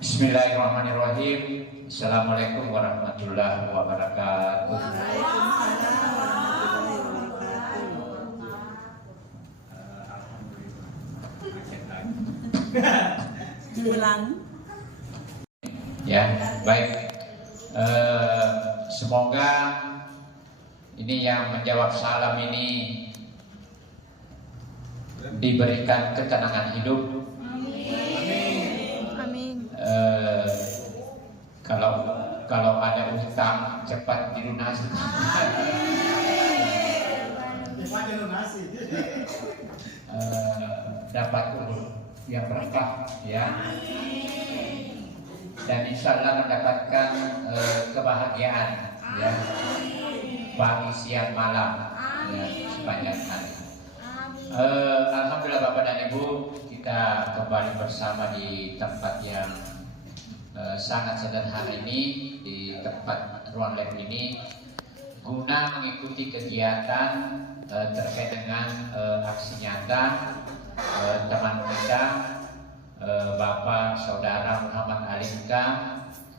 Bismillahirrahmanirrahim. Assalamualaikum warahmatullahi wabarakatuh. Ya, baik. Semoga ini yang menjawab salam ini diberikan ketenangan hidup. Amin. Kalau ada utang cepat dilunasi. Dapat yang berkah ya. Dan insya Allah mendapatkan kebahagiaan ya, pagi siang malam ya, sepanjang hari. Alhamdulillah Bapak dan Ibu, kita kembali bersama di tempat yang sangat sederhana ini, di tempat ruang lab ini, guna mengikuti kegiatan terkait dengan aksi nyata teman kita Bapak Saudara Muhammad Alimka,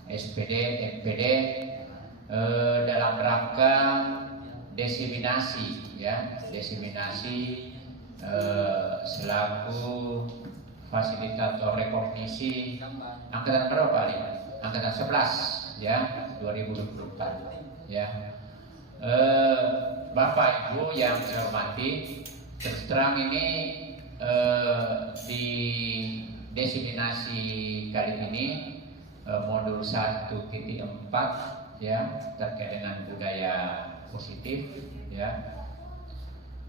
SPD, MPD, dalam rangka diseminasi ya, selaku fasilitator rekognisi angkatan berapa nih? Angkatan 11 ya, 2024 ya. Bapak Ibu yang saya hormati, terus terang ini di diseminasi kali ini modul 1.4 ya, terkait dengan budaya positif ya.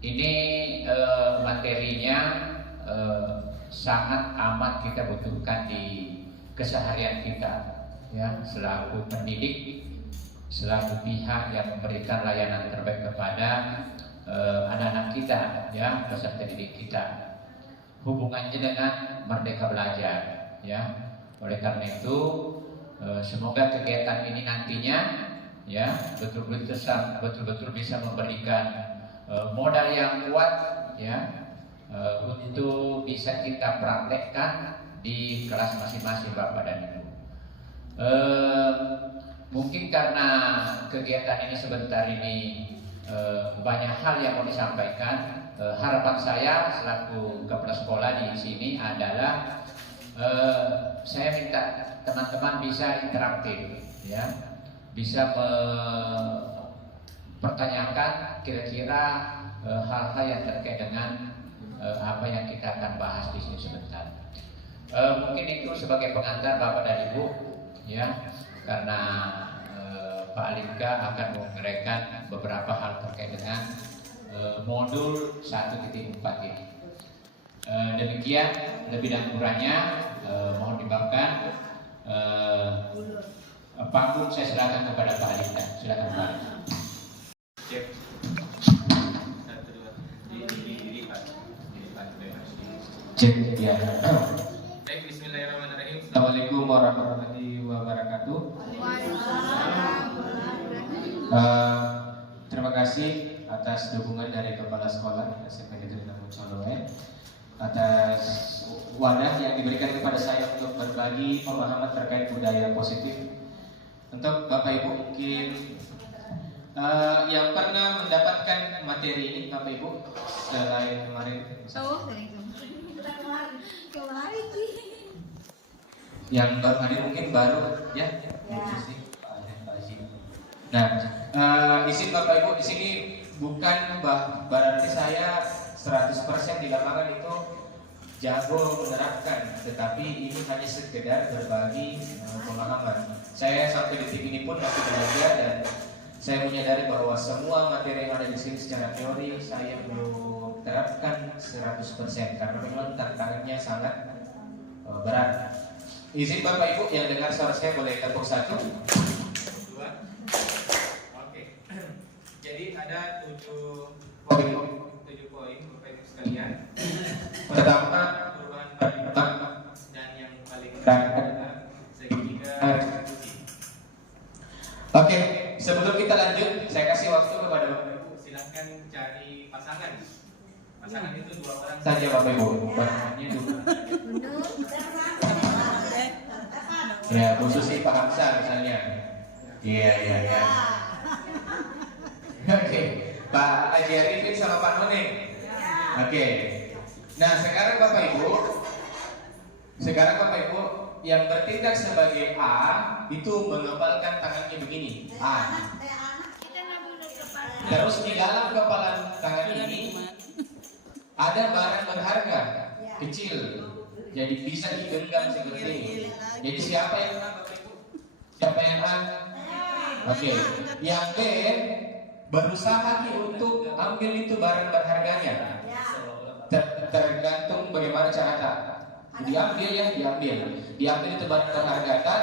Ini materinya sangat amat kita butuhkan di keseharian kita ya, selaku pendidik, selaku pihak yang memberikan layanan terbaik kepada anak-anak kita ya, peserta didik kita, hubungannya dengan merdeka belajar ya. Oleh karena itu semoga kegiatan ini nantinya ya betul-betul bisa memberikan modal yang kuat ya, untuk bisa kita praktekkan di kelas masing-masing Bapak dan Ibu. Mungkin karena kegiatan ini sebentar ini banyak hal yang mau disampaikan. Harapan saya selaku kepala sekolah di sini adalah saya minta teman-teman bisa interaktif ya, bisa mempertanyakan kira-kira hal-hal yang terkait dengan apa yang kita akan bahas di sini sebentar. Mungkin itu sebagai pengantar Bapak dan Ibu ya, karena Pak Alimka akan menguraikan beberapa hal terkait dengan modul 1.4 ini. Demikian lebih dan kurangnya, mohon dimaafkan. Panggung saya silakan kepada Pak Alimka. Silakan Pak. Cek ya. Baik, bismillahirrahmanirrahim. Assalamualaikum warahmatullahi wabarakatuh. Terima kasih atas dukungan dari Kepala Sekolah SMP Negeri Namun Colowe, atas wadah yang diberikan kepada saya untuk berbagi pemahaman terkait budaya positif. Untuk Bapak Ibu mungkin yang pernah mendapatkan materi ini Bapak Ibu selain kemarin. Yang baru hadir mungkin baru ya. Nah, izin Bapak Ibu di sini bukan berarti saya 100% di lapangan itu jago menerapkan, tetapi ini hanya sekedar berbagi pemahaman. Saya sampai detik ini pun masih belajar dan saya menyadari bahwa semua materi yang ada di sini secara teori saya belum terapkan 100% karena memang tantangannya sangat berat. Izin Bapak Ibu yang dengar suara saya boleh tepuk 1, 2. Oke. Jadi ada 7 poin Bapak Ibu sekalian. Pertama, perubahan paradigma, dan yang paling terakhir adalah segitiga diskusi. Oke, sebelum kita lanjut, saya kasih waktu kepada Bapak Ibu. Silahkan cari pasangan. Pasangan itu 2 orang Saja Bapak Ibu. Pasangannya 2. Ya, khususnya Pak Hamzah misalnya. Iya. Oke, Pak Haji Arifin sama Pak Noneng. Oke. Nah, sekarang Bapak Ibu yang bertindak sebagai A itu mengepalkan tangannya begini. A. Terus di dalam kepalan tangan ini ada barang berharga kecil, jadi bisa digenggam seperti ini. Jadi siapa yang A? Oke. Yang B berusaha untuk ambil itu barang berharganya. Tergantung bagaimana cara diambil itu barang berharga.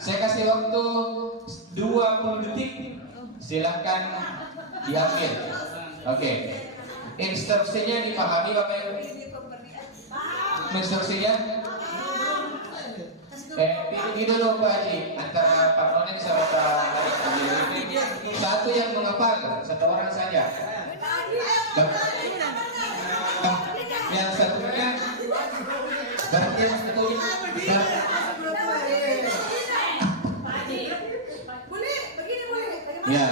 Saya kasih waktu 20 detik, silahkan diambil. Oke. Instruksinya dipahami Bapak Ibu? Instruksinya? Pilih dulu Pak Haji antara Pak Noneng sama Pak Haji. Satu yang mengepal, satu orang saja. Yang satunya berarti yang sebetulnya ya.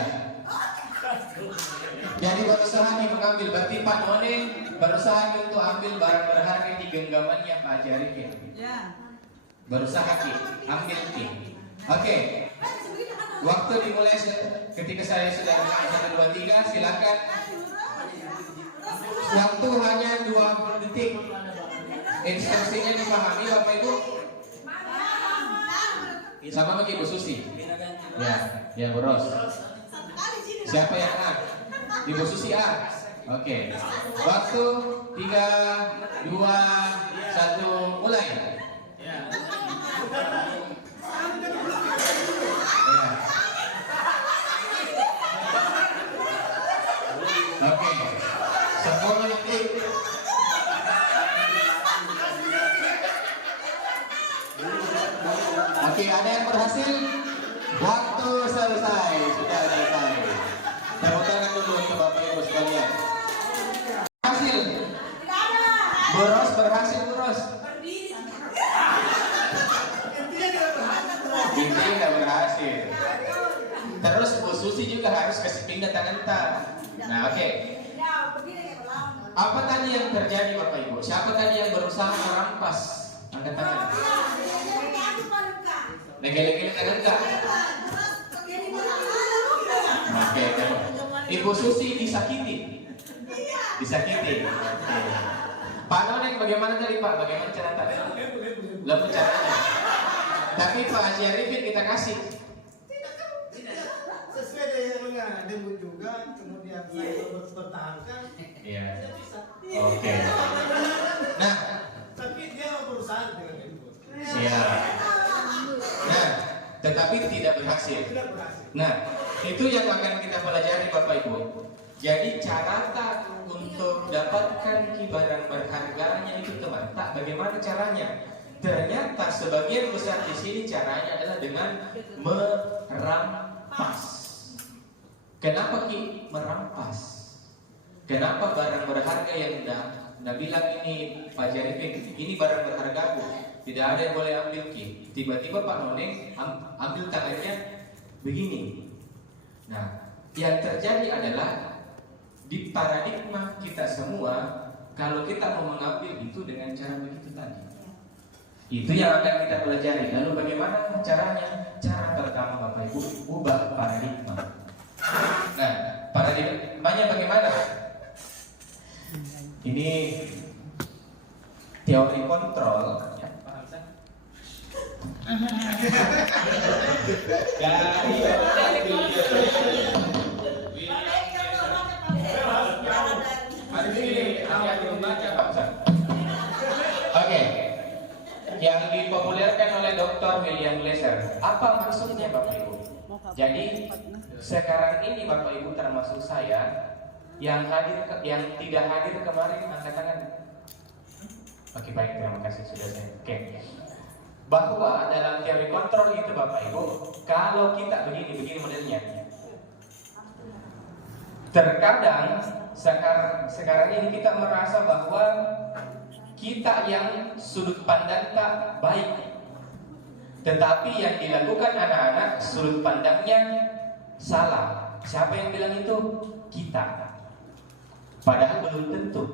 Jadi berusaha mengambil, berarti Pak Noneng berusaha untuk ambil barang berharga di genggamannya Pak Haji Arifin. Berusaha ambil Oke. Waktu dimulai ketika saya sudah bilang 1, 2, 3, silakan. Waktu hanya 20 detik. Instruksinya dipahami Bapak Ibu? Sama bagi Ibu Susi. Ya Bu Ros. Siapa yang A? Ibu Susi A. Oke. Waktu 3, 2, 1, mulai. Oke. 10 detik. Oke, ada yang berhasil? Waktu selesai, sudah selesai. Tepuk tangan dulu untuk Bapak Ibu sekalian. Berhasil. Boros berhasil, Boros. Ini tidak berhasil. Terus Bu Susi juga harus kasih pindah tangan tak. Nah, oke. Apa tadi yang terjadi Bapak Ibu? Siapa tadi yang berusaha merampas? Angkat tangan. Lagi-lagi tangan tak? Oke. Ibu Susi disakiti. Pak Noneng bagaimana tadi Pak? Bagaimana cara tadi? Lebih caranya. Tapi Pak Haji Arifin kita kasih. Sesuai dengan debut juga, kemudian saya bertahankan. Iya. Oke. Nah, tapi dia berusaha dengan debut. Siap. Nah, tetapi tidak berhasil. Nah, itu yang akan kita pelajari Bapak Ibu. Jadi cara untuk dapatkan barang berharganya itu teman, bagaimana caranya? Ternyata sebagian besar di sini caranya adalah dengan merampas. Kenapa merampas? Kenapa barang berharga yang Anda bilang ini Pak Jarifin, ini barang berharga Bu, tidak ada yang boleh ambil tiba-tiba Pak Noneng ambil tangannya begini. Nah, yang terjadi adalah di paradigma kita semua, kalau kita mau mengambil itu dengan cara begitu tadi. Itu yang akan kita pelajari. Lalu bagaimana caranya? Cara pertama Bapak Ibu, ubah paradigma. Nah, paradigmanya bagaimana? Ini teori kontrol. Oke. Yang dipopulerkan oleh Dr. William Glasser. Apa maksudnya Bapak Ibu? Jadi sekarang ini Bapak Ibu termasuk saya yang tidak hadir kemarin angkat tangan. Oke, baik, terima kasih sudah saya. Oke. Bahwa dalam teori kontrol itu Bapak Ibu, kalau kita begini modelnya. Terkadang sekarang ini kita merasa bahwa kita yang sudut pandang tak baik. Tetapi yang dilakukan anak-anak sudut pandangnya salah. Siapa yang bilang itu? Kita. Padahal belum tentu.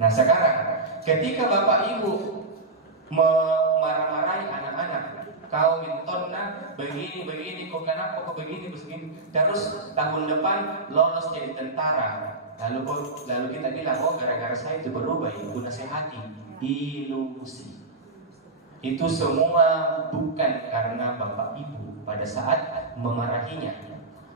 Nah sekarang ketika bapak ibu memarah-marahi anak-anak, kau intonna begini, kau kenapa kau begini, terus tahun depan lolos jadi tentara. Lalu kita bilang, oh gara-gara saya itu berubah, ibu nasihati. Ilusi. Itu semua bukan karena bapak ibu pada saat memarahinya.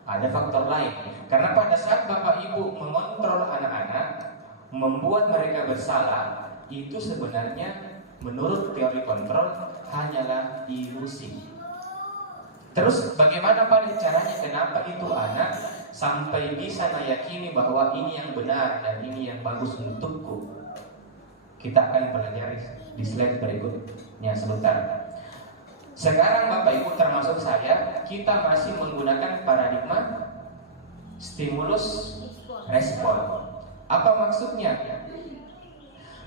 Ada faktor lain. Karena pada saat bapak ibu mengontrol anak-anak, membuat mereka bersalah, itu sebenarnya menurut teori kontrol hanyalah ilusi. Terus bagaimana pada caranya, kenapa itu anak sampai bisa meyakini bahwa ini yang benar dan ini yang bagus untukku? Kita akan pelajari di slide berikutnya sebentar. Sekarang Bapak Ibu termasuk saya, kita masih menggunakan paradigma stimulus respon. Apa maksudnya?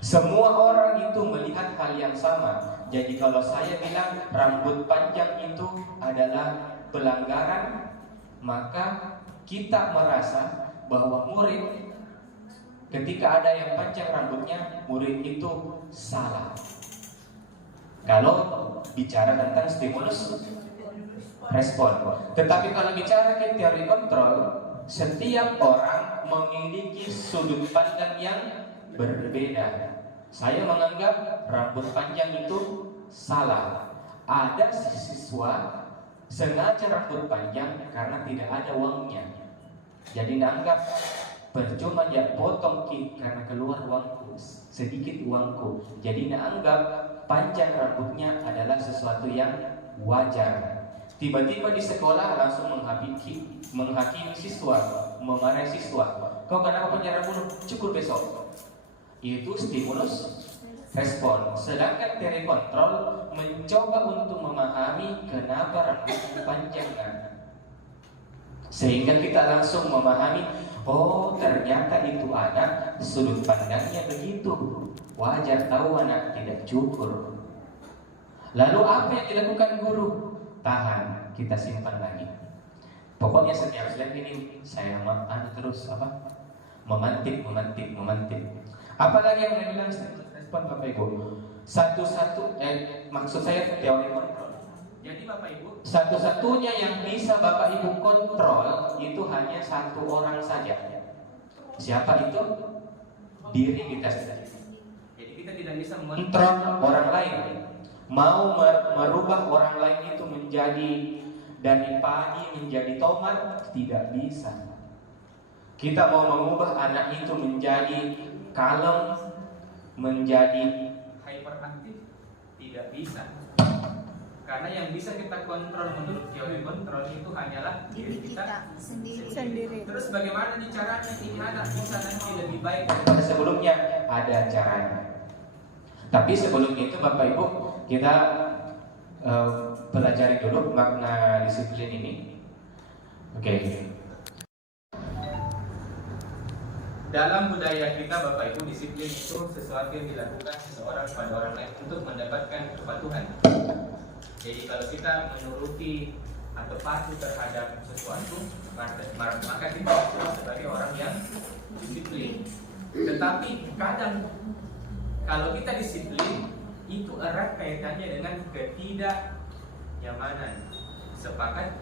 Semua orang itu melihat hal yang sama. Jadi kalau saya bilang rambut panjang itu adalah pelanggaran, maka kita merasa bahwa murid ketika ada yang panjang rambutnya, murid itu salah. Kalau bicara tentang stimulus respon. Tetapi kalau bicara ke teori kontrol, setiap orang memiliki sudut pandang yang berbeda. Saya menganggap rambut panjang itu salah. Ada siswa sengaja rambut panjang karena tidak ada uangnya. Jadi dianggap percuma dia potong karena keluar uangku, sedikit uangku. Jadi dianggap panjang rambutnya adalah sesuatu yang wajar. Tiba-tiba di sekolah langsung menghakimi siswa, memarahi siswa. Kau kenapa panjang rambut? Cukur besok. Itu stimulus respon. Sedangkan teori kontrol mencoba untuk memahami kenapa rambut panjang kan. Sehingga kita langsung memahami, oh ternyata itu anak sudut pandangnya begitu. Wajar tahu anak tidak cukur. Lalu apa yang dilakukan guru? Tahan, kita simpan lagi. Pokoknya setiap slide ini saya terus memantik. Apalagi yang saya bilang respon Bapak Ibu. Maksud saya teori kontrol. Jadi Bapak Ibu, Satu-satunya yang bisa Bapak Ibu kontrol itu hanya satu orang saja. Siapa itu? Diri kita sendiri. jadi kita tidak bisa Kontrol orang lain. Mau merubah orang lain itu menjadi dari padi menjadi tomat, tidak bisa. Kita mau mengubah anak itu menjadi kalem, menjadi hyperaktif, tidak bisa. Karena yang bisa kita kontrol menurut teori kontrol itu hanyalah diri kita sendiri. Terus bagaimana nih caranya ini anak bisa nanti lebih baik daripada sebelumnya? Ada caranya. Tapi sebelum itu Bapak Ibu, kita pelajari dulu makna disiplin ini. Oke. Dalam budaya kita Bapak Ibu, disiplin itu sesuatu yang dilakukan seseorang pada orang lain untuk mendapatkan kepatuhan. Jadi kalau kita menuruti atau patuh terhadap sesuatu, maka kita disebut sebagai orang yang disiplin. Tetapi kadang kalau kita disiplin itu erat kaitannya dengan ketidaknyamanan. Sepakat?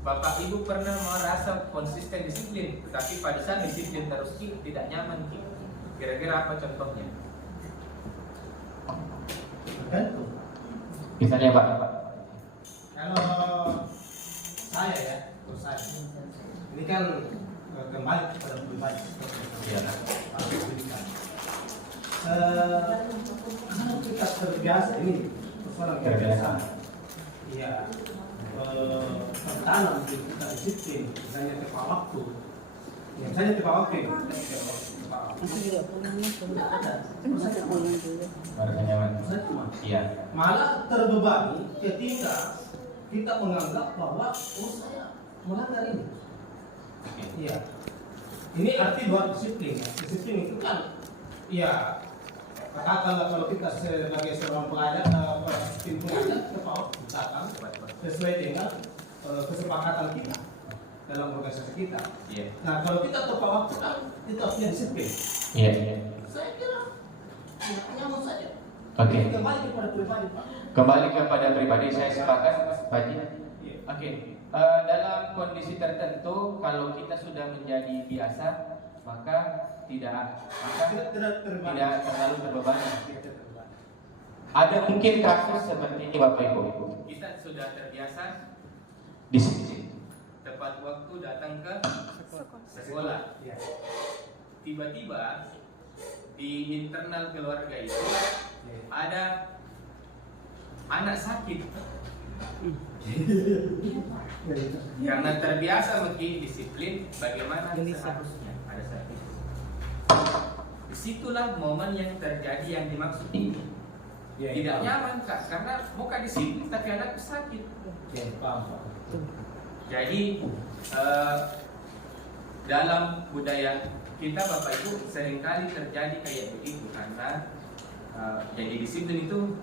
Bapak Ibu pernah merasa konsisten disiplin, tetapi pada saat disiplin terus tidak nyaman. Kira-kira apa contohnya? Tentu. Misalnya Pak. Kalau saya ya, terus saya ini kan kembali kepada pribadi. Iya. Kalau kita terbiasa ini persoalan kebiasaan, iya, tertanam di kita disiplin, misalnya tepat waktu, ya misalnya tepat waktu, Merasa nyaman. Iya. malah terbebani ketika kita menganggap bahwa saya melanggar ini. Iya. Ini arti luar disiplin. Ya. Disiplin itu kan, ya katakanlah kalau kita sebagai seorang pengajar, tim pengajar, kita misalkan sesuai dengan kesepakatan kita dalam organisasi kita. Iya. Nah, kalau kita tepat waktu kan kita punya disiplin. Iya. Saya kira nyaman saja. Oke. Kembali kepada pribadi, Pak. Kembali kepada pribadi, saya sepakat, Pak Haji. Iya. Oke. Dalam kondisi tertentu, kalau kita sudah menjadi biasa, maka tidak terlalu terbebani. Ada mungkin kasus seperti ini, Bapak Ibu. Kita sudah terbiasa Disiplin. tepat waktu datang ke sekolah. Iya. Tiba-tiba di internal keluarga itu ada anak sakit karena terbiasa mungkin disiplin bagaimana seharusnya ada sakit. Disitulah momen yang terjadi yang dimaksud ini. Iya, Tidak paham. nyaman Kak, karena muka disiplin tapi anak sakit. Iya, paham, Pak. Jadi dalam budaya kita Bapak Ibu seringkali terjadi kayak begitu karena jadi disiplin itu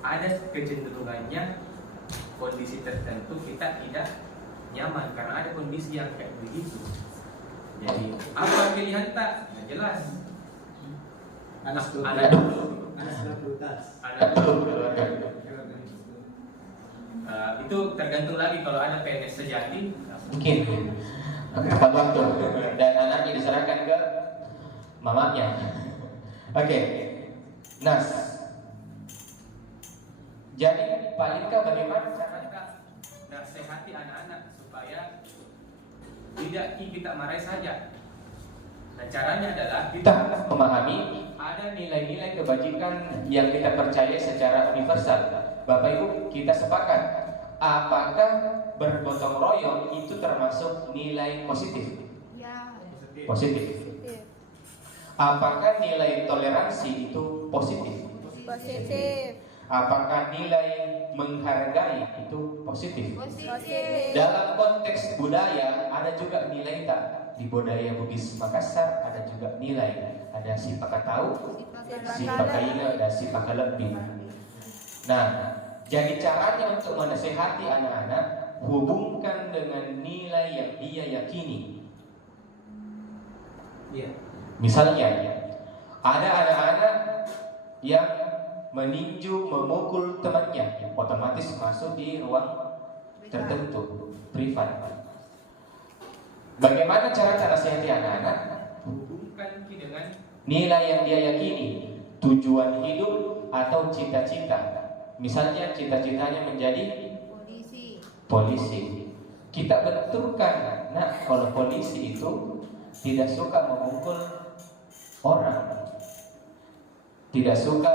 ada kecenderungannya kondisi tertentu kita tidak nyaman karena ada kondisi yang kayak begitu. Jadi apa pilihan tak? Nah, jelas. Anak Anak dulu. Anak dulu. Itu tergantung lagi kalau ada PNS sejati. Mungkin tepat waktu dan anaknya diserahkan ke mamanya. Oke. Nas. Jadi Pak Inka bagaimana Cara nasihati anak-anak supaya tidak kita marahi saja. Nah, caranya adalah kita memahami ada nilai-nilai kebajikan yang kita percaya secara universal. Bapak Ibu, kita sepakat. Apakah bergotong royong itu termasuk nilai positif? Ya. Positif. Apakah nilai toleransi itu positif? Positif. Apakah nilai menghargai itu positif? Positif. Dalam konteks budaya ada juga nilai tak. Di budaya Bugis Makassar ada juga nilai. Ada si pakatau, si pakainga, dan si pakalebih. Nah, jadi caranya untuk menasehati anak-anak hubungkan dengan nilai yang dia yakini. Iya. Misalnya, ada anak-anak yang meninju, memukul temannya, otomatis masuk di ruang tertentu, privat. Bagaimana cara nasihati anak-anak? hubungkan dengan Nilai yang dia yakini, tujuan hidup atau cita-cita. Misalnya cita-citanya menjadi polisi. Kita benturkan, nah kalau polisi itu tidak suka memukul orang, tidak suka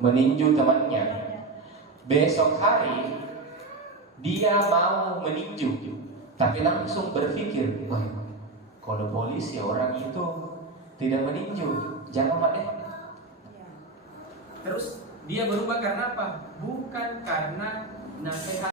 meninju temannya. Besok hari dia mau meninju, tapi langsung berpikir, wah, kalau polisi orang itu tidak meninju, jangan mak deh. terus dia berubah karena apa? Bukan karena nasihat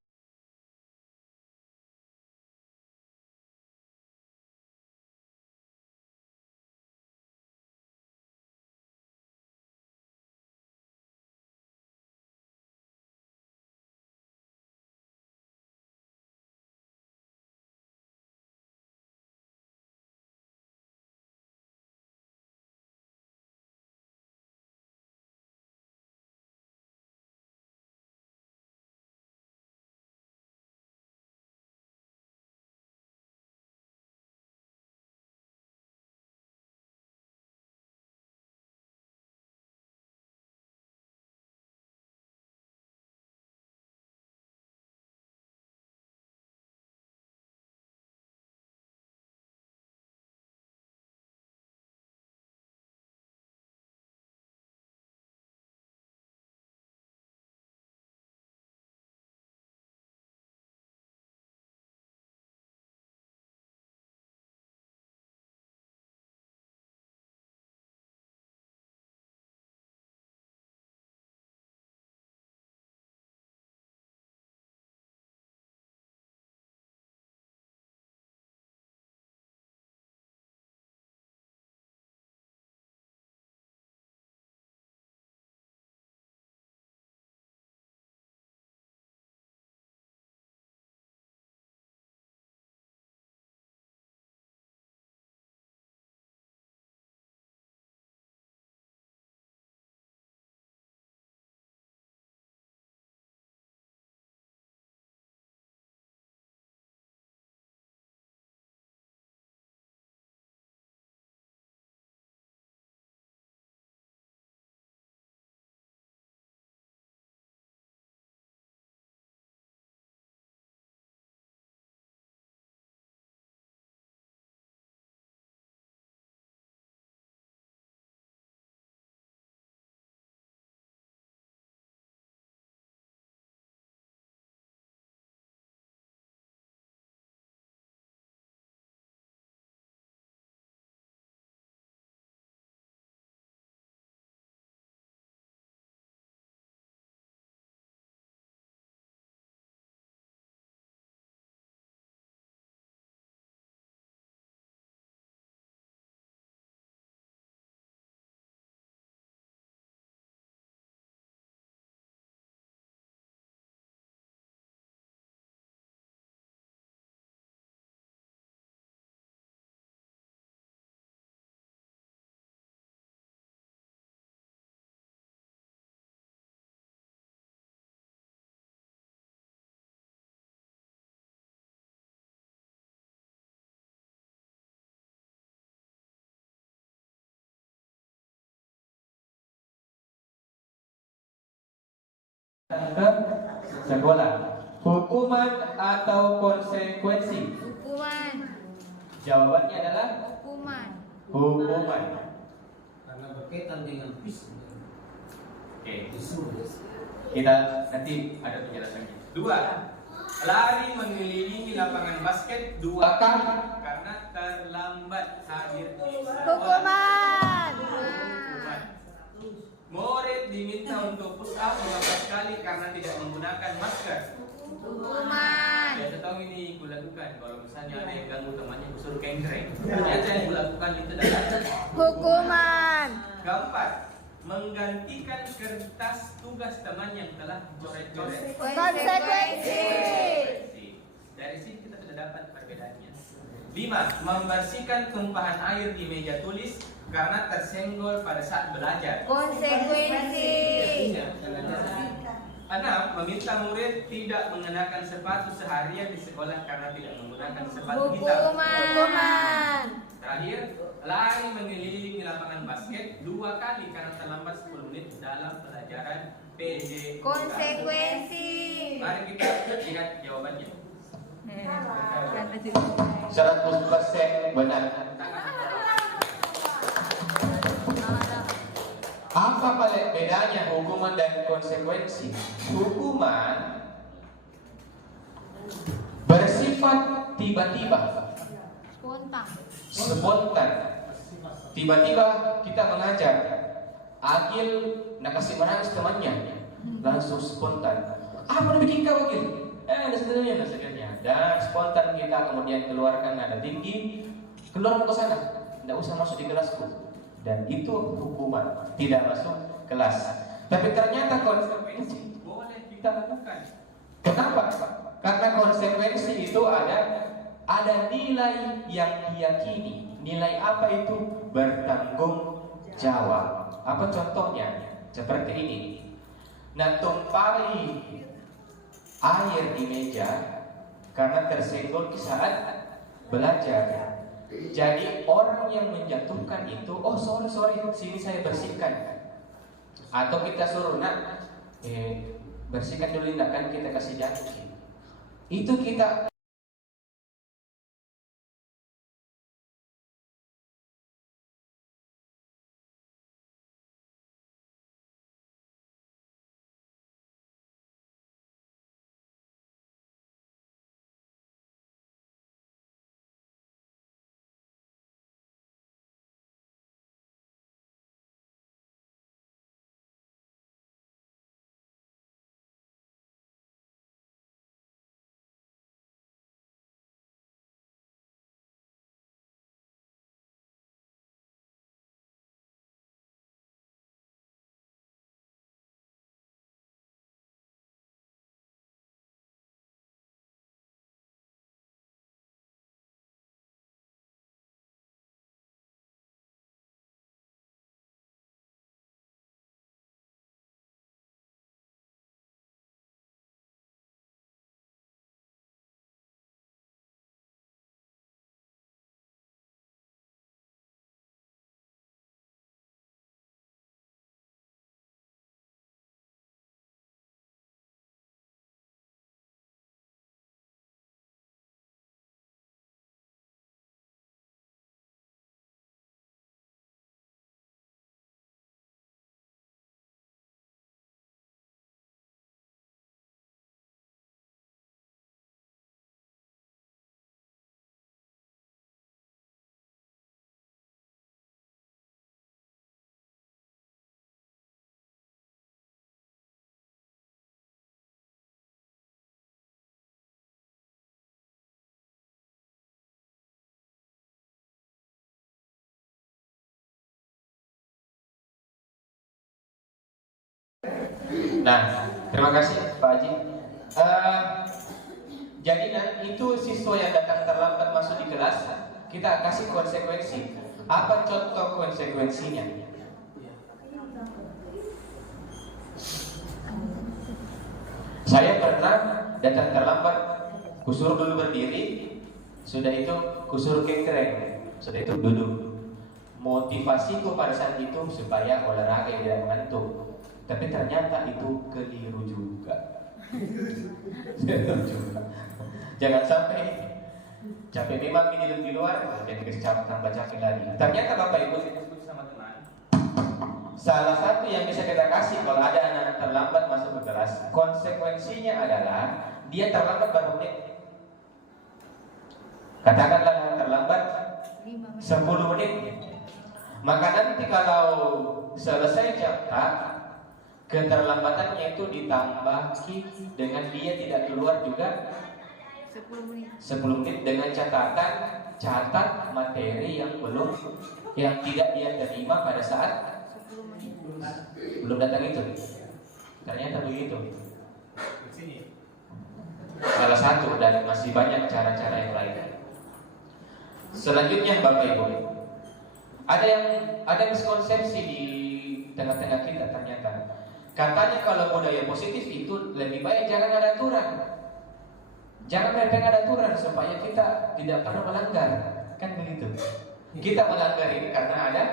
ke sekolah. Hukuman atau konsekuensi? Hukuman. Jawabannya adalah Hukuman. hukuman. Karena berkaitan dengan fisik. Oke, Disuruh. kita nanti ada penjelasannya. 2. Lari mengelilingi lapangan basket 2 kali karena terlambat hadir di sekolah. Hukuman. Hukuman. Murid diminta untuk push up 15 kali karena tidak menggunakan masker. Hukuman. Ya, setahun ini gue lakukan. Kalau misalnya ada yang ganggu temannya, gue suruh kengkreng. Ternyata yang gue lakukan itu adalah Hukuman. keempat, menggantikan kertas tugas teman yang telah coret-coret. Konsekuensi. Dari sini kita sudah dapat perbedaannya. 5. Membersihkan tumpahan air di meja tulis karena tersenggol pada saat belajar. Konsekuensi. 6. Meminta murid tidak mengenakan sepatu seharian di sekolah karena tidak menggunakan sepatu hitam. Hukuman. Terakhir, lari mengelilingi lapangan basket 2 kali karena terlambat 10 menit dalam pelajaran PJ. Konsekuensi. Mari kita lihat jawabannya. 100% benar. Apa bedanya hukuman dan konsekuensi? Hukuman bersifat tiba-tiba, spontan. Tiba-tiba kita mengajar, Agil nak kasih menangis temannya, langsung spontan. Apa nak bikin kau Agil? Dan sebenarnya dan spontan kita kemudian keluarkan nada tinggi, keluar ke sana, tidak usah masuk di kelasku. Dan itu hukuman, tidak masuk kelas. Tapi ternyata konsekuensi boleh kita lakukan. Kenapa? Karena konsekuensi itu ada nilai yang diyakini. Nilai apa itu? Bertanggung jawab. Apa contohnya? Seperti ini. Nah, tumpahi air di meja karena tersenggol saat belajar. Jadi orang yang menjatuhkan itu, oh sorry, sini saya bersihkan. Atau kita suruh nak bersihkan dulu, nak kan kita kasih jatuh. Itu kita. Nah, terima kasih Pak Haji. Jadi itu siswa yang datang terlambat masuk di kelas, kita kasih konsekuensi. Apa contoh konsekuensinya? Saya pernah datang terlambat, kusuruh dulu berdiri, sudah itu kusuruh kengkreng, sudah itu duduk. Motivasiku pada saat itu supaya olahraga tidak mengantuk. Tapi ternyata itu keliru juga. Keliru juga. Jangan sampai capek memang di luar, jadi kecamatan bacakin lagi. Ternyata Bapak Ibu sama teman. salah satu yang bisa kita kasih kalau ada anak terlambat masuk ke kelas, konsekuensinya adalah dia terlambat berapa menit? Katakanlah terlambat 10 menit. Maka nanti kalau selesai jam tak, keterlambatannya itu ditambah dengan dia tidak keluar juga 10 menit dengan catatan catat materi yang tidak dia terima pada saat belum datang itu. Ternyata begitu. Salah satu dan masih banyak cara-cara yang lain. Selanjutnya Bapak Ibu, ada miskonsepsi di tengah-tengah kita ternyata. Katanya kalau budaya positif itu lebih baik jangan ada aturan. Jangan ada aturan supaya kita tidak pernah melanggar. Kan begitu. Kita melanggar ini karena ada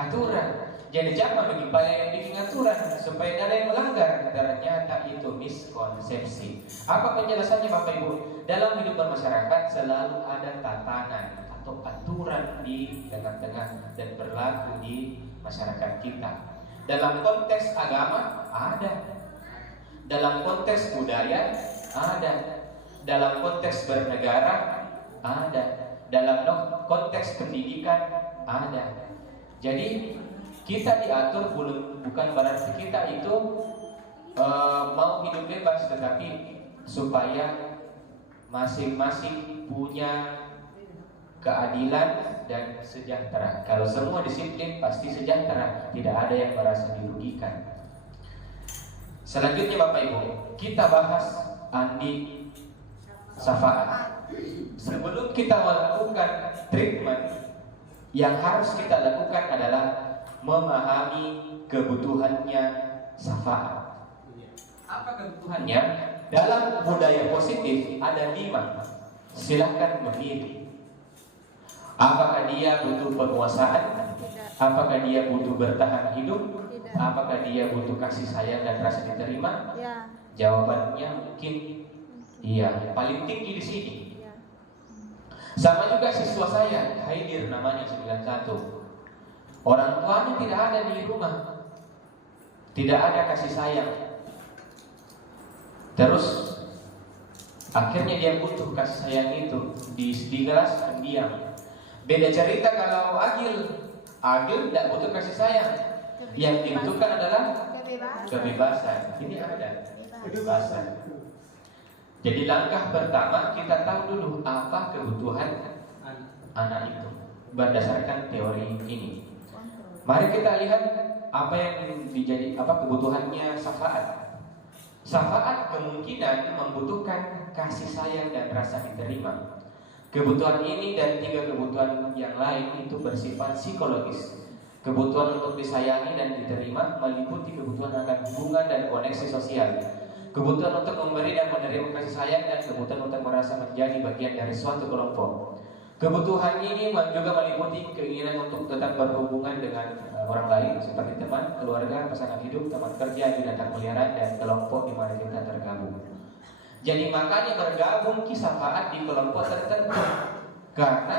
aturan. Jadi jangan bagi yang bikin aturan supaya tidak ada yang melanggar. Ternyata itu miskonsepsi. Apa penjelasannya Bapak Ibu? Dalam hidup bermasyarakat selalu ada tatanan atau aturan di tengah-tengah dan berlaku di masyarakat kita. Dalam konteks agama ada, dalam konteks budaya ada, dalam konteks bernegara ada, dalam konteks pendidikan ada. Jadi kita diatur bukan berarti kita itu mau hidup bebas, tetapi supaya masing-masing punya keadilan dan sejahtera. Kalau semua disiplin pasti sejahtera, tidak ada yang merasa dirugikan. Selanjutnya Bapak Ibu, kita bahas andi syafaat. Sebelum kita melakukan treatment, yang harus kita lakukan adalah memahami kebutuhannya syafaat. Apa kebutuhannya? Dalam budaya positif ada 5. Silahkan memilih. Apakah dia butuh penguasaan? Apakah dia butuh bertahan hidup? Apakah dia butuh kasih sayang dan rasa diterima? Jawabannya mungkin iya. Paling tinggi di sini. Sama juga siswa saya, Haidir namanya 91. Orang tuanya tidak ada di rumah, tidak ada kasih sayang. Terus akhirnya dia butuh kasih sayang itu di kelas pendiam. Beda cerita kalau Agil tidak butuh kasih sayang. Yang dibutuhkan adalah kebebasan. Ini ada kebebasan. Jadi langkah pertama kita tahu dulu apa kebutuhan anak itu berdasarkan teori ini. Mari kita lihat apa yang kebutuhannya syafaat. Syafaat kemungkinan membutuhkan kasih sayang dan rasa diterima. Kebutuhan ini dan 3 kebutuhan yang lain itu bersifat psikologis. Kebutuhan untuk disayangi dan diterima meliputi kebutuhan akan hubungan dan koneksi sosial. Kebutuhan untuk memberi dan menerima kasih sayang dan kebutuhan untuk merasa menjadi bagian dari suatu kelompok. Kebutuhan ini juga meliputi keinginan untuk tetap berhubungan dengan orang lain seperti teman, keluarga, pasangan hidup, teman kerja, binatang peliharaan dan kelompok di mana kita tergabung. Jadi makanya bergabung syafaat di kelompok tertentu karena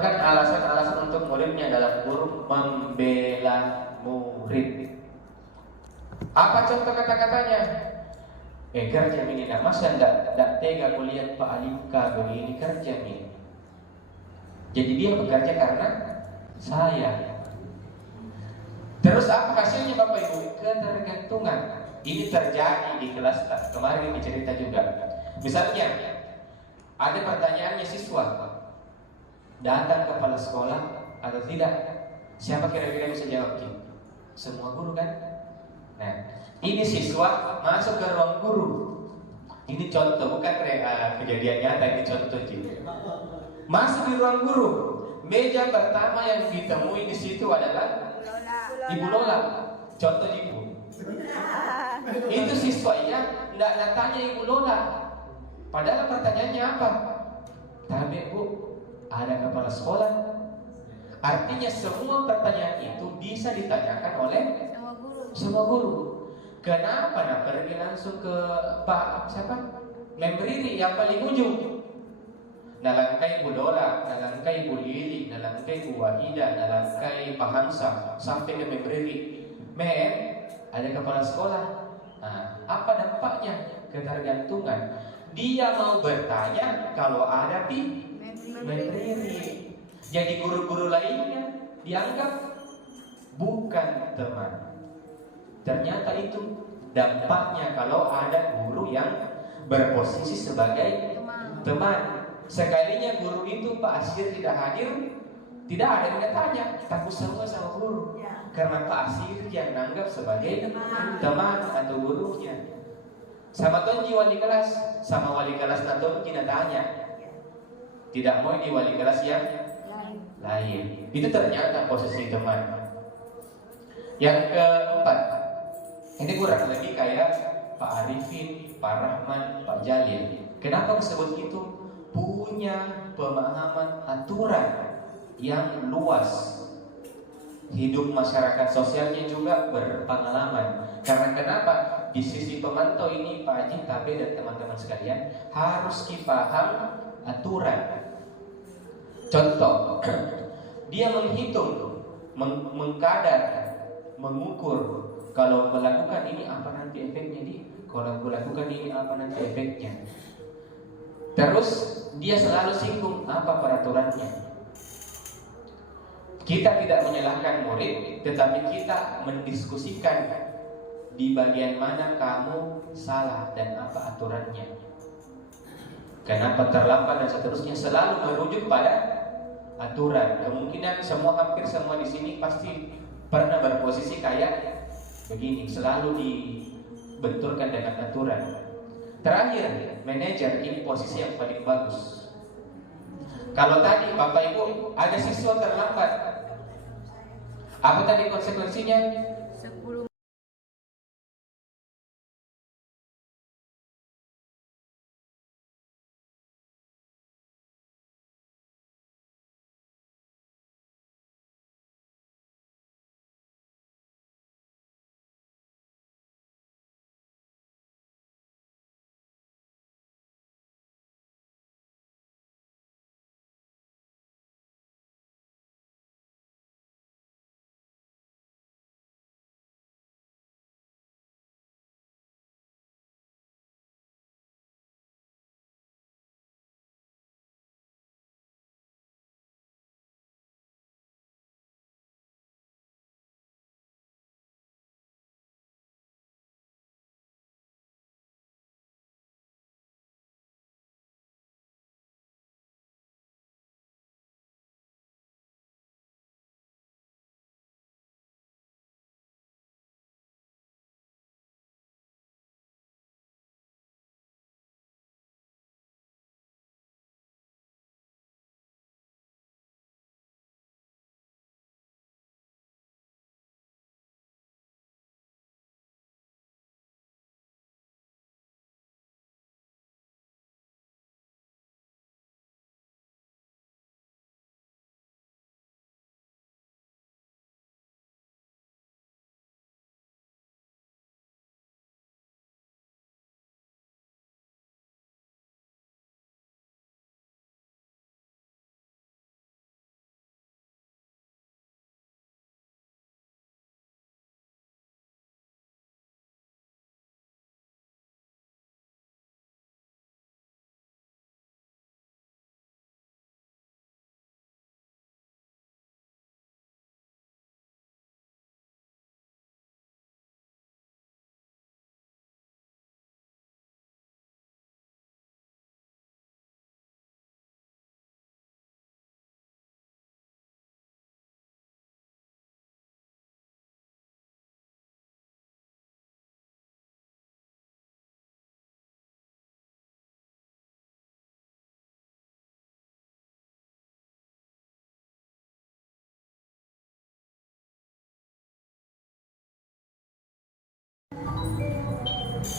Kan alasan-alasan untuk muridnya dalam guru membela murid. Apa contoh kata-katanya? Kerja ini nak masa ndak tega kulihat Pak Alimka begini kerja ini. Jadi dia bekerja karena saya. Terus apa hasilnya Bapak Ibu? Ketergantungan. Ini terjadi di kelas kemarin ini cerita juga. Misalnya ada pertanyaannya siswa, datang kepala sekolah atau tidak? Siapa kira-kira bisa jawab? Semua guru kan? Nah, ini siswa masuk ke ruang guru. Ini contoh, bukan kejadian nyata, ini contoh Ji. Masuk di ruang guru. Meja pertama yang ditemui di situ adalah Ibu Lola. Contoh Ibu. Itu siswa ya, tidak tanya Ibu Lola. Padahal pertanyaannya apa? Tapi Bu, ada kepala sekolah. Artinya semua pertanyaan itu bisa ditanyakan oleh semua guru. Kenapa nak pergi langsung ke Pak siapa? Membriri yang paling ujung. Nalangkai Bu Dola, nalangkai Bu Lili, nalangkai Bu Wahida, nalangkai Pak Hamsa sampai ke Membriri. Ada kepala sekolah. Nah, apa dampaknya? Ketergantungan. Dia mau bertanya kalau ada di Membriri. Jadi guru-guru lainnya dianggap bukan teman. Ternyata itu dampaknya kalau ada guru yang berposisi sebagai teman. Sekalinya guru itu Pak Asir tidak hadir, tidak ada yang tanya, takut semua sama guru. Karena Pak Asir yang nanggap sebagai teman atau gurunya. Sama Tonji wali kelas, sama wali kelas Tonji tanya. Tidak mau di wali kelas yang lain. Itu ternyata posisi teman. Yang keempat, ini kurang lebih kayak Pak Arifin, Pak Rahman, Pak Jalil. Kenapa disebut itu? Punya pemahaman aturan yang luas. Hidup masyarakat sosialnya juga berpengalaman. Karena kenapa? Di sisi pemantau ini Pak Haji, Tabe dan teman-teman sekalian harus dipaham aturan. Contoh, dia menghitung, mengkadar, mengukur. Kalau melakukan ini apa nanti efeknya kalau melakukan ini apa nanti efeknya. Terus dia selalu singgung apa peraturannya. Kita tidak menyalahkan murid, tetapi kita mendiskusikan di bagian mana kamu salah dan apa aturannya. Kenapa terlambat dan seterusnya, selalu merujuk pada aturan. Kemungkinan hampir semua di sini pasti pernah berposisi kayak begini, selalu dibenturkan dengan aturan. Terakhir, manajer ini posisi yang paling bagus. Kalau tadi Bapak Ibu ada siswa terlambat, apa tadi konsekuensinya?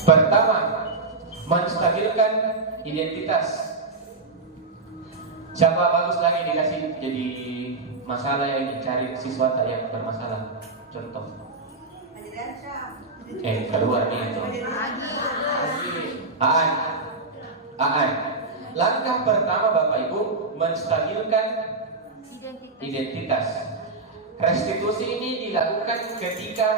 Pertama, menstabilkan identitas. Siapa bagus lagi dikasih jadi masalah yang dicari siswa tak yang bermasalah? Contoh. Keluar nih itu. Aan. Langkah pertama Bapak Ibu menstabilkan identitas. Restitusi ini dilakukan ketika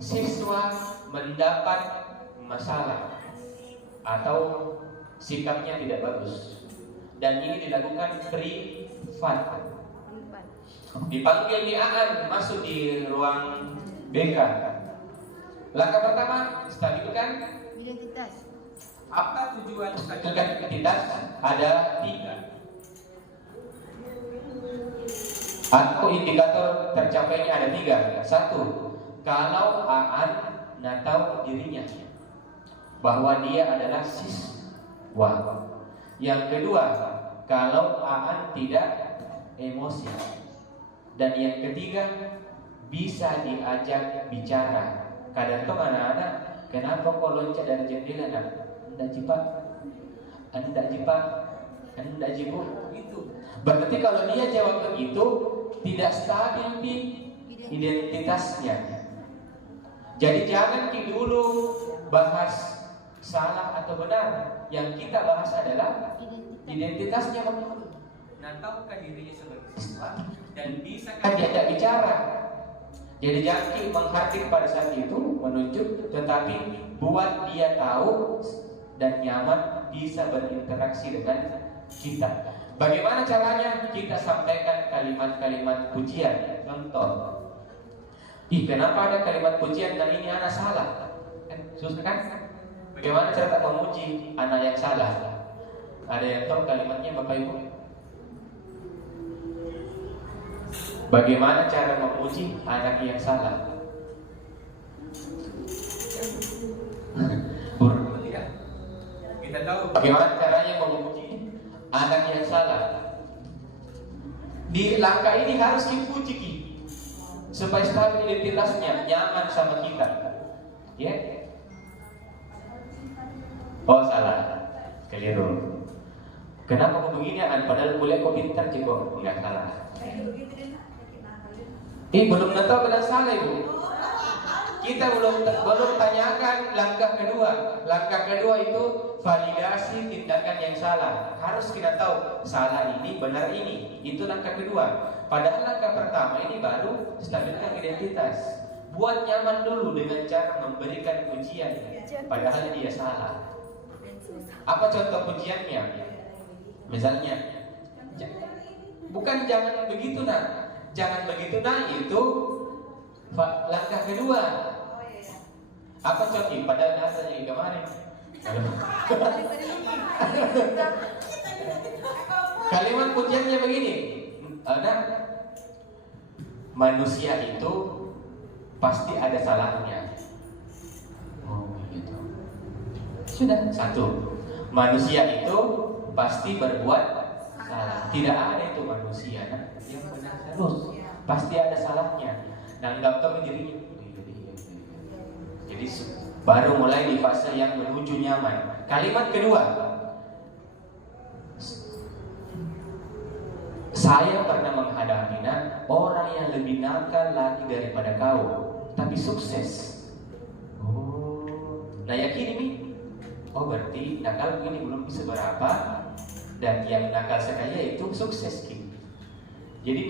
siswa mendapat masalah atau sikapnya tidak bagus, dan ini dilakukan privat. Dipanggil di Aan, masuk di ruang BK. Langkah pertama, stabilkan Identitas. Apa tujuan stabilkan identitas? Ada 3 atau indikator tercapainya ada 3. 1, kalau Aan tahu dirinya bahwa dia adalah siswa. Yang kedua, kalau Aan tidak emosi. Dan yang ketiga, bisa diajak bicara. Kadang tuh anak-anak, kenapa kok loncat dari jendela? Anda jipa, anda jibu. Itu. Berarti kalau dia jawab begitu, tidak stabil di identitasnya. Jadi jangan dulu bahas salah atau benar. Yang kita bahas adalah identitasnya. Nah, tahukah dirinya sebagai siswa dan bisa diajak bicara. Jadi jangan menghardik pada saat itu menunjuk, tetapi buat dia tahu dan nyaman bisa berinteraksi dengan kita. Bagaimana caranya? Kita sampaikan kalimat-kalimat pujian. Contoh, kenapa ada kalimat pujian dan ini anak salah? Susah kan? Bagaimana cara memuji anak yang salah? Ada yang tahu kalimatnya Bapak Ibu? Bagaimana cara memuji anak yang salah? Kita tahu bagaimana caranya memuji anak yang salah. Di langkah ini harus dipuji supaya stabil identitasnya, nyaman sama kita. Ya? Oh salah, keliru. Kenapa kau begini? Padahal kuliah kau pintar juga, enggak salah. Belum tahu benar salah Ibu. Kita belum tanyakan langkah kedua. Langkah kedua itu validasi tindakan yang salah. Harus kita tahu salah ini, benar ini. Itu langkah kedua. Padahal langkah pertama ini baru stabilkan identitas. Buat nyaman dulu dengan cara memberikan pujian. Padahal dia salah. Apa contoh pujiannya? Misalnya, bukan jangan begitu nak. Jangan begitu nak itu langkah kedua. Apa contoh? Padahal rasanya kemarin. Kalimat pujiannya begini. Nak, manusia itu pasti ada salahnya. Oh gitu. Sudah satu. Manusia itu pasti berbuat salah. Tidak ada itu manusia yang benar terus. Pasti ada salahnya. Nanggap kami dirinya. Jadi baru mulai di fase yang menuju nyaman. Kalimat kedua, saya pernah menghadapi orang yang lebih nakal lagi daripada kau, tapi sukses. Nah yakin ini? Oh berarti nakal ini belum seberapa, dan yang nakal sekali itu sukses. Jadi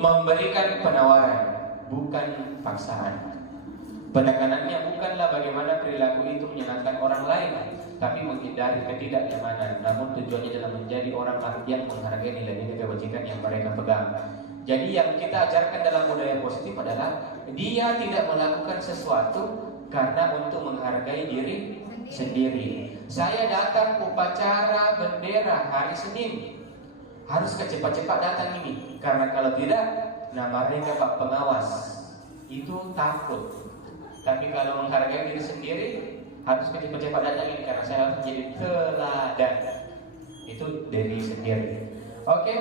memberikan penawaran, bukan paksaan. Penekanannya bukanlah bagaimana perilaku itu menyenangkan orang lain, tapi menghindari ketidaknyamanan. Namun tujuannya adalah menjadi orang yang menghargai nilai-nilai kebajikan yang mereka pegang. Jadi yang kita ajarkan dalam budaya positif adalah dia tidak melakukan sesuatu karena untuk menghargai diri sendiri. Saya datang upacara bendera hari Senin, harus cepat-cepat datang ini, karena kalau tidak, nah mereka Pak pengawas itu takut. Tapi kalau menghargai diri sendiri, harus cepat-cepat datang ini karena saya harus menjadi teladan. Itu diri sendiri. Oke,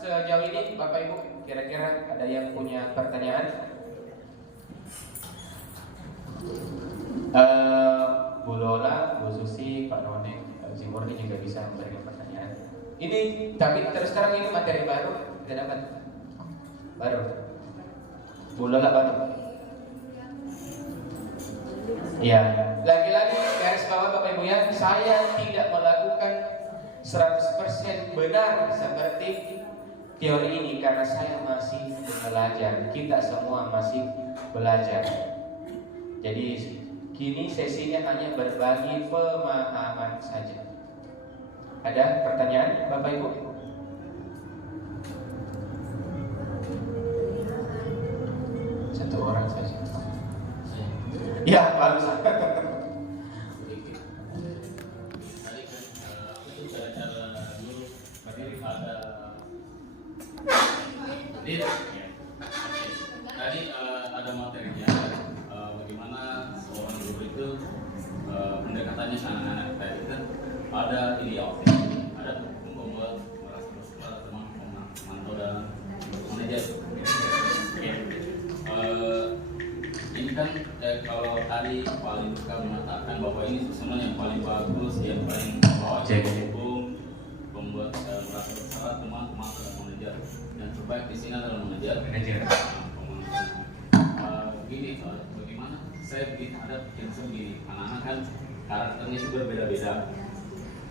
sejauh ini Bapak Ibu kira-kira ada yang punya pertanyaan? Bu Lola, Bu Susi, Pak None, Zimurni juga bisa memberikan pertanyaan. Ini tapi terus sekarang ini materi baru kita dapat baru. Bu Lola baru. Ya, lagi-lagi garis bawah Bapak Ibu ya, saya tidak melakukan 100% benar seperti teori ini karena saya masih belajar. Kita semua masih belajar. Jadi kini sesinya hanya berbagi pemahaman saja. Ada pertanyaan Bapak Ibu? Satu orang saja. Ya, Pak Ustaz. Tadi kan itu cara-cara dulu berdiri ada tadi ada materinya bagaimana seorang guru itu pendekatannya ke anak-anak tadi kan ada ideal, ada membuat merasa bersalah teman memantau dan manajer. Ini kan kalau tadi paling suka mengatakan bahwa ini susunan yang paling bagus, yang paling bawah hukum, membuat merasa bersalah teman-teman dalam manajer, dan terbaik di sini adalah manajer. Begini, bagaimana saya begini ada yang begini, anak-anak kan karakternya itu berbeda-beda.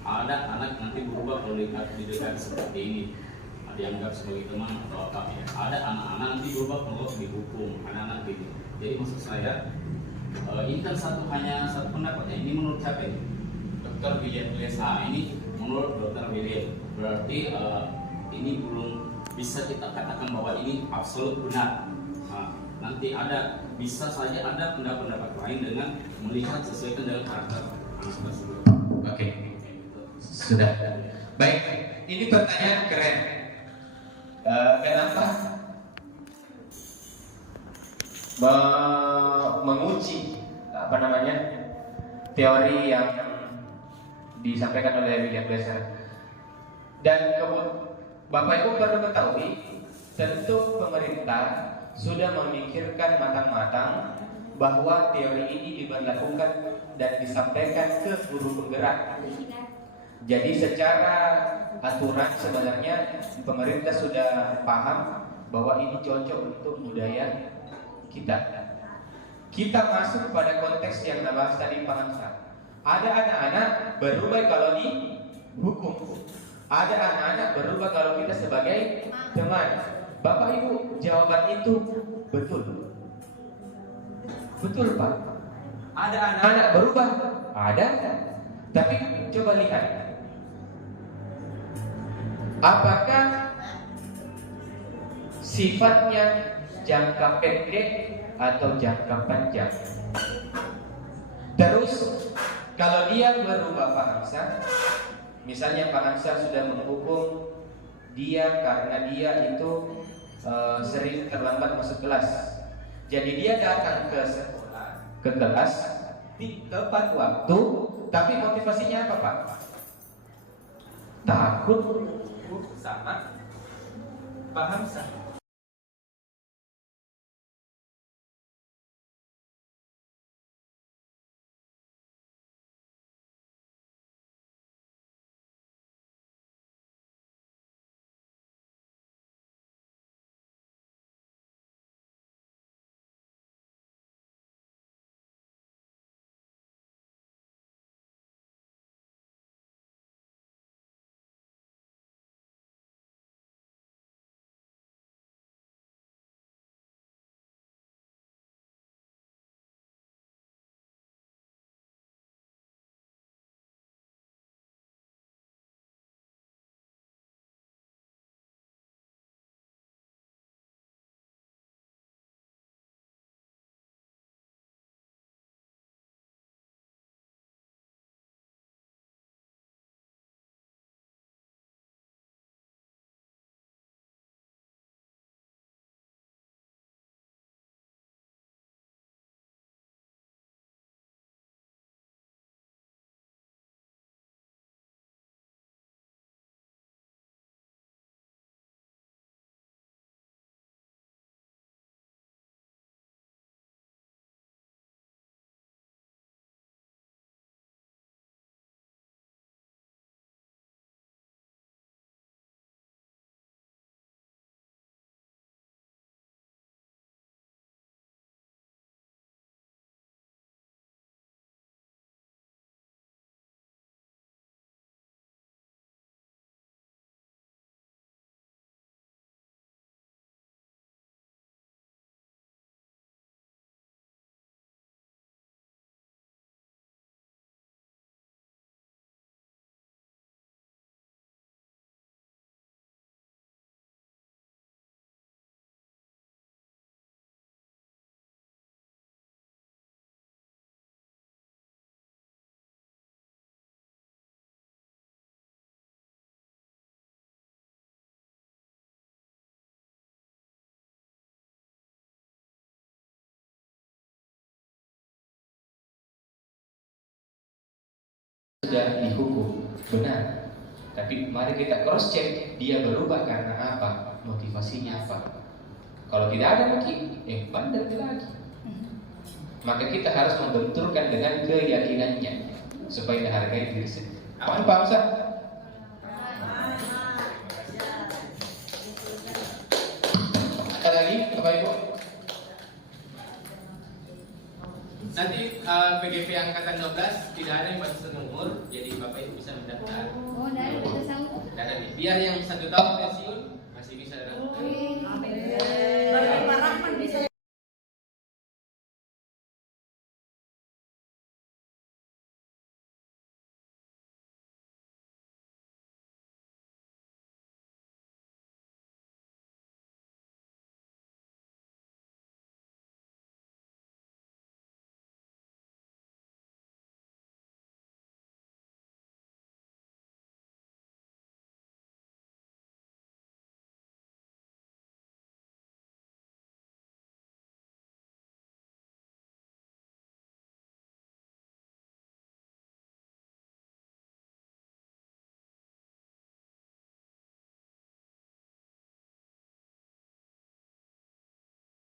Ada anak nanti berubah kalau didekat seperti ini, dianggap sebagai teman atau apa ya. Ada anak-anak nanti berubah kalau dihukum, anak-anak gitu. Jadi maksud saya ini kan hanya satu pendapat ya. Ini menurut siapa ini? Dr. William Lesa. Ini menurut Dr. William. Berarti ini belum bisa kita katakan bahwa ini absolut benar. Nanti bisa saja ada pendapat lain dengan melihat sesuaikan dengan karakter anak tersebut. Oke. Sudah. Baik. Ini pertanyaan keren. Kenapa menguji teori yang disampaikan oleh William Glasser? Dan Bapak Ibu perlu ketahui, tentu pemerintah sudah memikirkan matang-matang bahwa teori ini diberlakukan dan disampaikan ke guru penggerak. Jadi secara aturan sebenarnya pemerintah sudah paham bahwa ini cocok untuk budaya kita. Kita masuk pada konteks yang nabas tadi Pak Hamzah. Ada anak-anak berubah kalau dihukum. Ada anak-anak berubah kalau kita sebagai teman. Bapak Ibu, jawaban itu betul. Betul Pak. Ada anak-anak berubah? Ada. Tapi coba lihat, apakah sifatnya jangka pendek atau jangka panjang? Terus kalau dia berubah Pak Hamzah, misalnya Pak Hamzah sudah menghukum dia karena dia itu sering terlambat masuk kelas. Jadi dia datang ke sekolah, ke kelas di tepat waktu, tapi motivasinya apa Pak? Takut sama Pak Hamzah. sudah dihukum, benar. Tapi mari kita cross check dia berubah karena apa, motivasinya apa. Kalau tidak ada mungkin, bandel lagi. Maka kita harus membenturkan dengan keyakinannya supaya dihargai diri sendiri. Paham Ustaz? Ada lagi Bapak Ibu? Nanti PGP angkatan 12 tidak ada yang batasan umur, jadi Bapak Ibu bisa mendaftar. Oh, dari kita sanggup. Biar yang 1 tahun pensiun masih bisa datang.